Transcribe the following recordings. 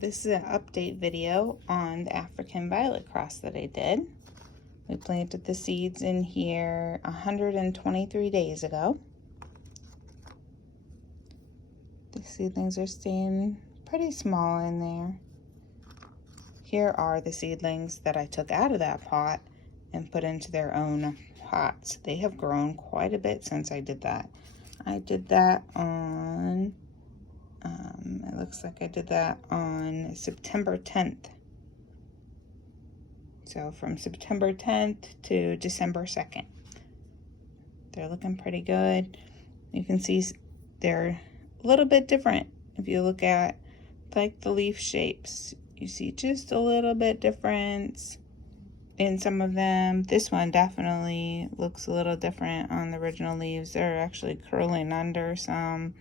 This is an update video on the African violet cross that I did. We planted the seeds in here 123 days ago. The seedlings are staying pretty small in there. Here are the seedlings that I took out of that pot and put into their own pots. They have grown quite a bit since I did that. I did that on it looks like I did that on September 10th. So from September 10th to December 2nd. They're looking pretty good. You can see they're a little bit different. If you look at like the leaf shapes, you see just a little bit difference in some of them. This one definitely looks a little different on the original leaves. They're actually curling under some.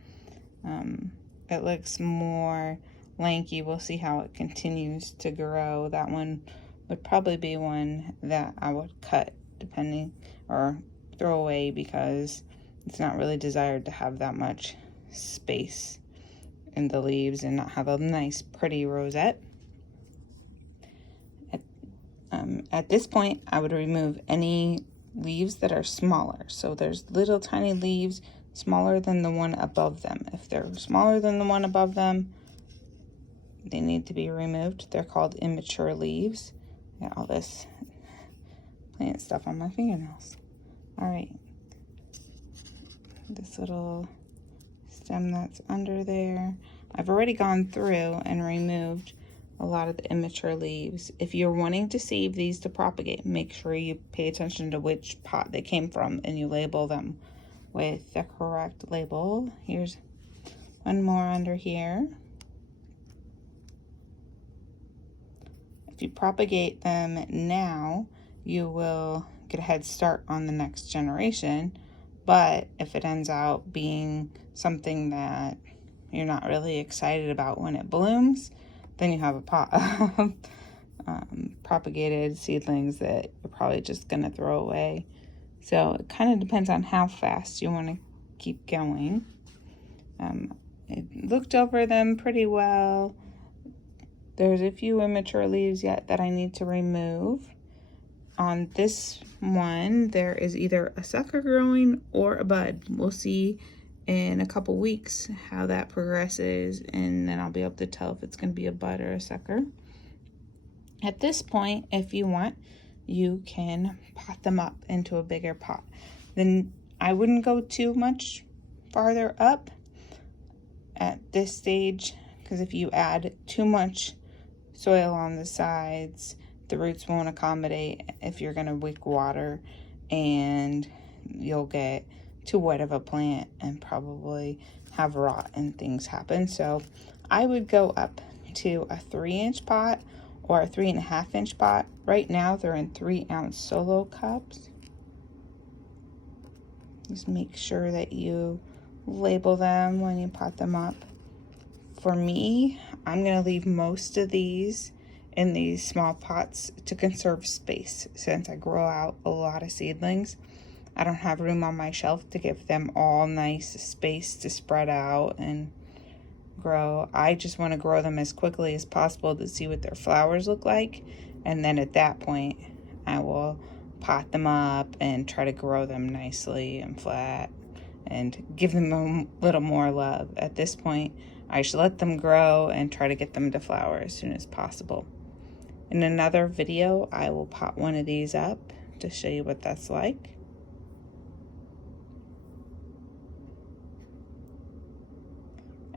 It looks more lanky. We'll see how it continues to grow. That one would probably be one that I would cut depending, or throw away, because it's not really desired to have that much space in the leaves and not have a nice pretty rosette. At this point, I would remove any leaves that are smaller. So there's little tiny leaves smaller than the one above them. If they're smaller than the one above them, they need to be removed. They're called immature leaves. Got all this plant stuff on my fingernails. All right, this little stem that's under there, I've already gone through and removed a lot of the immature leaves. If you're wanting to save these to propagate, make sure you pay attention to which pot they came from and you label them with the correct label. Here's one more under here. If you propagate them now, you will get a head start on the next generation. But if it ends out being something that you're not really excited about when it blooms, then you have a pot of propagated seedlings that you're probably just going to throw away. So it kind of depends on how fast you want to keep going. I looked over them pretty well. There's a few immature leaves yet that I need to remove. On this one, there is either a sucker growing or a bud. We'll see in a couple weeks how that progresses, and then I'll be able to tell if it's going to be a bud or a sucker. At this point, if you want, you can pot them up into a bigger pot. Then I wouldn't go too much farther up at this stage, because if you add too much soil on the sides, the roots won't accommodate if you're going to wick water, and you'll get too wet of a plant and probably have rot and things happen. So I would go up to a 3-inch pot or a 3.5-inch pot. Right now they're in 3-ounce solo cups. Just make sure that you label them when you pot them up. For me, I'm going to leave most of these in these small pots to conserve space. Since I grow out a lot of seedlings, I don't have room on my shelf to give them all nice space to spread out and grow. I just want to grow them as quickly as possible to see what their flowers look like, and then at that point I will pot them up and try to grow them nicely and flat and give them a little more love. At this point, I should let them grow and try to get them to flower as soon as possible. In another video, I will pot one of these up to show you what that's like.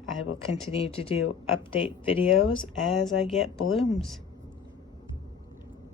I will continue to do update videos as I get blooms.